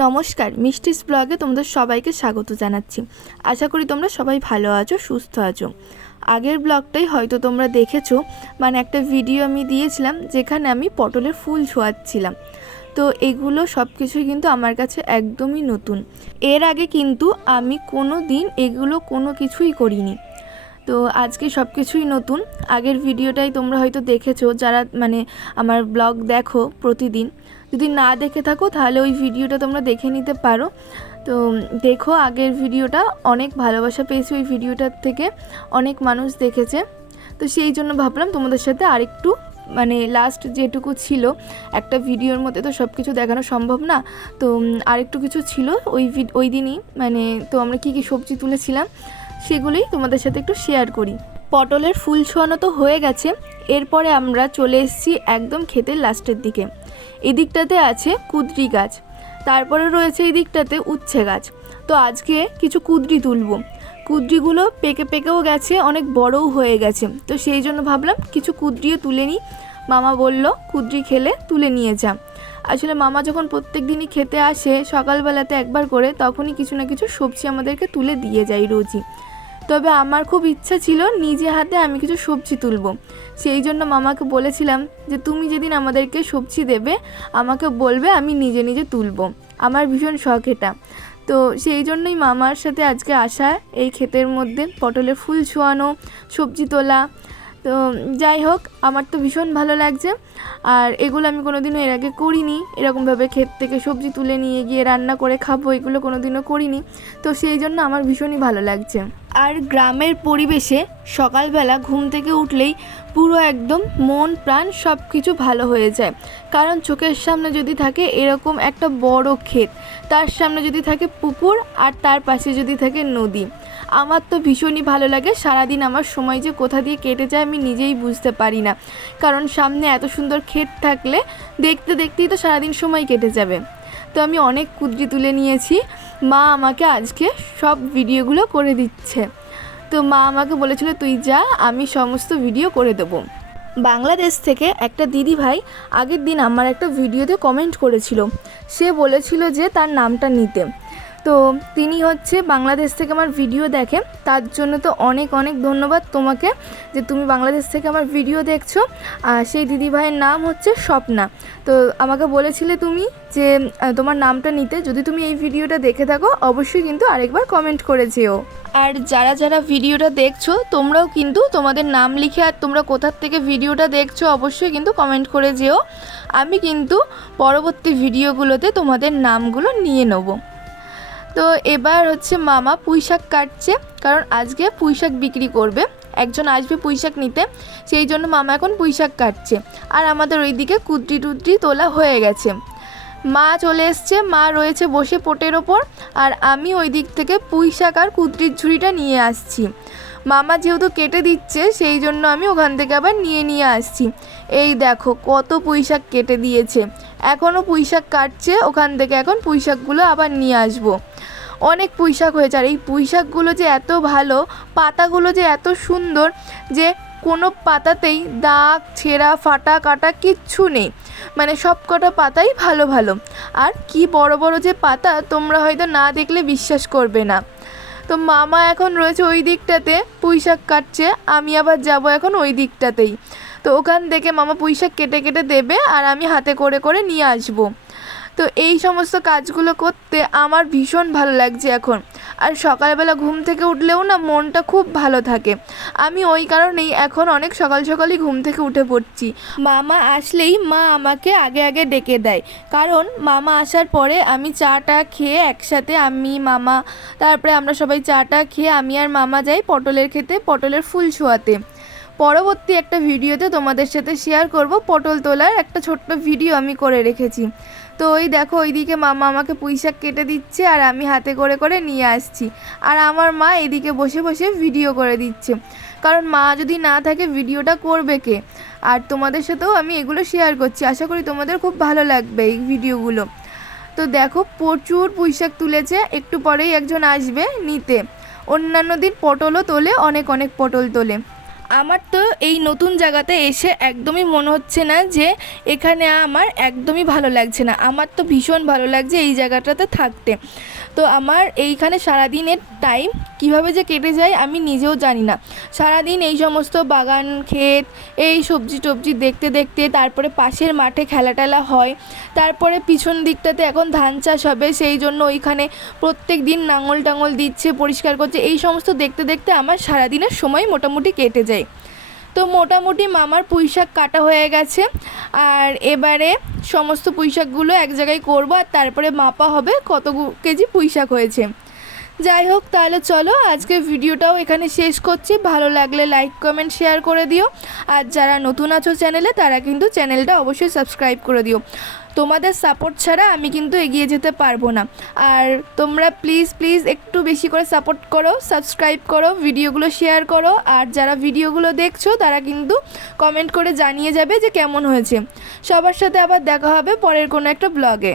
নমস্কার, মিষ্টিস ব্লগে তোমাদের সবাইকে স্বাগত জানাচ্ছি। আশা করি তোমরা সবাই ভালো আছো, সুস্থ আছো। আগের ব্লগটাই হয়তো তোমরা দেখেছ মানে একটা ভিডিও আমি দিয়েছিলাম যেখানে আমি পটলের ফুল ছোঁয়াচ্ছিলাম। তো এগুলো সব কিছুই কিন্তু আমার কাছে একদমই নতুন। এর আগে কিন্তু আমি কোনো দিন এগুলো কোনো কিছুই করিনি। তো আজকে সব কিছুই নতুন। আগের ভিডিওটাই তোমরা হয়তো দেখেছ, যারা মানে আমার ব্লগ দেখো প্রতিদিন। যদি না দেখে থাকো, তাহলে ওই ভিডিওটা তোমরা দেখে নিতে পারো। তো দেখো, আগের ভিডিওটা অনেক ভালোবাসা পেয়েছি ওই ভিডিওটার থেকে। অনেক মানুষ দেখেছে। তো সেই জন্য ভাবলাম তোমাদের সাথে আরেকটু মানে লাস্ট যেটুকু ছিল, একটা ভিডিওর মধ্যে তো সব কিছু দেখানো সম্ভব না। তো আরেকটু কিছু ছিল ওই ওই দিনই। মানে তো আমরা কী কী সবজি তুলেছিলাম সেগুলোই তোমাদের সাথে একটু শেয়ার করি। পটলের ফুল ছোঁয়ানো তো হয়ে গেছে, এরপরে আমরা চলে এসেছি একদম ক্ষেতের লাস্টের দিকে। এদিকটাতে আছে কুদরি গাছ, তারপরে রয়েছে এই দিকটাতে উচ্ছে গাছ। তো আজকে কিছু কুদরি তুলবো। কুদরিগুলো পেকে পেকেও গেছে, অনেক বড়ও হয়ে গেছে। তো সেই জন্য ভাবলাম কিছু কুদরিও তুলে নিই। মামা বলল, কুদরি খেলে তুলে নিয়ে যা। আসলে মামা যখন প্রত্যেক দিনই খেতে আসে, সকালবেলাতে একবার করে, তখনই কিছু না কিছু সবজি আমাদেরকে তুলে দিয়ে যায় রোজই। তবে আমার খুব ইচ্ছা ছিল নিজে হাতে আমি কিছু সবজি তুলব। সেই জন্য মামাকে বলেছিলাম যে, তুমি যেদিন আমাদেরকে সবজি দেবে, আমাকে বলবে আমি নিজে নিজে তুলব। আমার ভীষণ শখ এটা। তো সেই জন্যই মামার সাথে আজকে আসা, এই ক্ষেতের মধ্যে পটলের ফুল ছোঁয়ানো, সবজি তোলা। তো যাই হোক, আমার তো ভীষণ ভালো লাগছে। আর এগুলো আমি কোনোদিনও এর আগে করিনি। এরকমভাবে ক্ষেত থেকে সবজি তুলে নিয়ে গিয়ে রান্না করে খাব, এগুলো কোনোদিনও করিনি। তো সেই জন্য আমার ভীষণই ভালো লাগছে। আর গ্রামের পরিবেশে সকালবেলা ঘুম থেকে উঠলেই পুরো একদম মন প্রাণ সব কিছু ভালো হয়ে যায়। কারণ চোখের সামনে যদি থাকে এরকম একটা বড় ক্ষেত, তার সামনে যদি থাকে পুকুর আর তার পাশে যদি থাকে নদী। আমার তো ভীষণই ভালো লাগে সারাদিন আমার সময় যে কোথা দিয়ে কেটে যায় আমি নিজেই বুঝতে পারি না। কারণ সামনে এত সুন্দর ক্ষেত থাকলে দেখতে দেখতেই তো সারাদিন সময় কেটে যাবে। তো আমি অনেক কুদরি তুলে নিয়েছি। মা আমাকে আজকে সব ভিডিওগুলো করে দিচ্ছে। তো মা আমাকে বলেছিল, তুই যা, আমি সমস্ত ভিডিও করে দেবো। বাংলাদেশ থেকে একটা দিদি ভাই আগের দিন আমার একটা ভিডিওতে কমেন্ট করেছিল। সে বলেছিল যে তার নামটা নিতে। তো তিনি হচ্ছে বাংলাদেশ থেকে আমার ভিডিও দেখে, তার জন্য তো অনেক অনেক ধন্যবাদ তোমাকে যে তুমি বাংলাদেশ থেকে আমার ভিডিও দেখছ। আর সেই দিদি ভাইয়ের নাম হচ্ছে স্বপ্না। তো আমাকে বলেছিলে তুমি যে তোমার নামটা নিতে, যদি তুমি এই ভিডিওটা দেখে থাকো, অবশ্যই কিন্তু আরেকবার কমেন্ট করে যেও। আর যারা যারা ভিডিওটা দেখছ, তোমরাও কিন্তু তোমাদের নাম লিখে আর তোমরা কোথার থেকে ভিডিওটা দেখছ, অবশ্যই কিন্তু কমেন্ট করে যেও। আমি কিন্তু পরবর্তী ভিডিওগুলোতে তোমাদের নামগুলো নিয়ে নেব। তো এবার হচ্ছে মামা পুঁই শাক কাটছে, কারণ আজকে পুঁই শাক বিক্রি করবে। একজন আসবে পুঁই শাক নিতে, সেই জন্য মামা এখন পুঁই শাক কাটছে। আর আমাদের ওইদিকে কুদ্রি টুদ্রি তোলা হয়ে গেছে। মা চলে এসছে, মা রয়েছে বসে পোটের ওপর, আর আমি ওই দিক থেকে পুঁই শাক আর কুদ্রির ঝুড়িটা নিয়ে আসছি। মামা যেহেতু কেটে দিচ্ছে, সেই জন্য আমি ওখান থেকে আবার নিয়ে নিয়ে আসছি। এই দেখো কত পুঁই শাক কেটে দিয়েছে। এখনও পুঁই শাক কাটছে, ওখান থেকে এখন পুঁই শাকগুলো আবার নিয়ে আসব। অনেক পুঁই শাক হয়েছে। আর এই পুঁই শাকগুলো যে এত ভালো, পাতাগুলো যে এত সুন্দর যে কোনো পাতাতেই দাগ, ছেঁড়া, ফাটা, কাটা কিচ্ছু নেই। মানে সব কটা পাতাই ভালো ভালো। আর কি বড় বড় যে পাতা তোমরা হয়তো না দেখলে বিশ্বাস করবে না। তো মামা এখন রয়েছে ওই দিকটাতে পুঁই শাক কাটছে। আমি আবার যাব এখন ওই দিকটাতেই। তো ওখান থেকে মামা পুঁই শাক কেটে কেটে দেবে আর আমি হাতে করে করে নিয়ে আসব। তো এই সমস্ত কাজগুলো করতে আমার ভীষণ ভালো লাগছে এখন। আর সকালবেলা ঘুম থেকে উঠলেও না মনটা খুব ভালো থাকে। আমি ওই কারণেই এখন অনেক সকাল সকালই ঘুম থেকে উঠে পড়ছি। মামা আসলেই মা আমাকে আগে আগে ডেকে দেয়। কারণ মামা আসার পরে আমি চাটা খেয়ে একসাথে আমি, মামা, তারপরে আমরা সবাই চাটা খেয়ে আমি আর মামা যাই পটলের খেতে পটলের ফুল ছোঁয়াতে। পরবর্তী একটা ভিডিওতে তোমাদের সাথে শেয়ার করব পটল তোলার একটা ছোট্ট ভিডিও আমি করে রেখেছি। তো ওই দেখো ওইদিকে মামা আমাকে পুঁই শাক কেটে দিচ্ছে আর আমি হাতে করে করে নিয়ে আসছি। আর আমার মা এদিকে বসে বসে ভিডিও করে দিচ্ছে। কারণ মা যদি না থাকে ভিডিওটা করবে কে? আর তোমাদের সাথেও আমি এগুলো শেয়ার করছি। আশা করি তোমাদের খুব ভালো লাগবে এই ভিডিওগুলো তো দেখো প্রচুর পুঁইশাক তুলেছে। একটু পরেই একজন আসবে নিতে। অন্যান্য দিন পটলও তোলে, অনেক অনেক পটল তোলে। আমার তো এই নতুন জায়গাতে এসে একদমই মনে হচ্ছে না যে এখানে আমার একদমই ভালো লাগছে না। আমার তো ভীষণ ভালো লাগছে এই জায়গাটাতে থাকতে। তো আমার এইখানে সারাদিনের টাইম কীভাবে যে কেটে যায় আমি নিজেও জানি না। সারাদিন এই সমস্ত বাগান, ক্ষেত, এই সবজি টবজি দেখতে দেখতে তারপরে পাশের মাঠে খেলা টেলা হয়। তারপরে পিছন দিকটাতে এখন ধান চাষ হবে, সেই জন্য ওইখানে প্রত্যেক দিন নাঙল টাঙল দিচ্ছে, পরিষ্কার করছে। এই সমস্ত দেখতে দেখতে আমার সারাদিনের সময় মোটামুটি কেটে যায়। তো মোটামুটি মামার পুঁই শাক কাটা হয়ে গেছে। আর এবারে সমস্ত পুঁইশাকগুলো এক জায়গায় করব আর তারপরে মাপা হবে কত কেজি পুঁই শাক হয়েছে। যাই হোক, তাহলে চলো আজকে ভিডিওটাও এখানে শেষ করছি। ভালো লাগলে লাইক কমেন্ট শেয়ার করে দিও। আর যারা নতুন আছো চ্যানেলে তারা কিন্তু চ্যানেলটা অবশ্যই সাবস্ক্রাইব করে দিও। তোমাদের সাপোর্ট ছাড়া আমি কিন্তু এগিয়ে যেতে পারব না। আর তোমরা প্লিজ প্লিজ একটু বেশি করে সাপোর্ট করো সাবস্ক্রাইব করো, ভিডিওগুলো শেয়ার করো। আর যারা ভিডিওগুলো দেখছ, তারা কিন্তু কমেন্ট করে জানিয়ে যাবে যে কেমন হয়েছে। সবার সাথে আবার দেখা হবে পরের কোনো একটা ব্লগে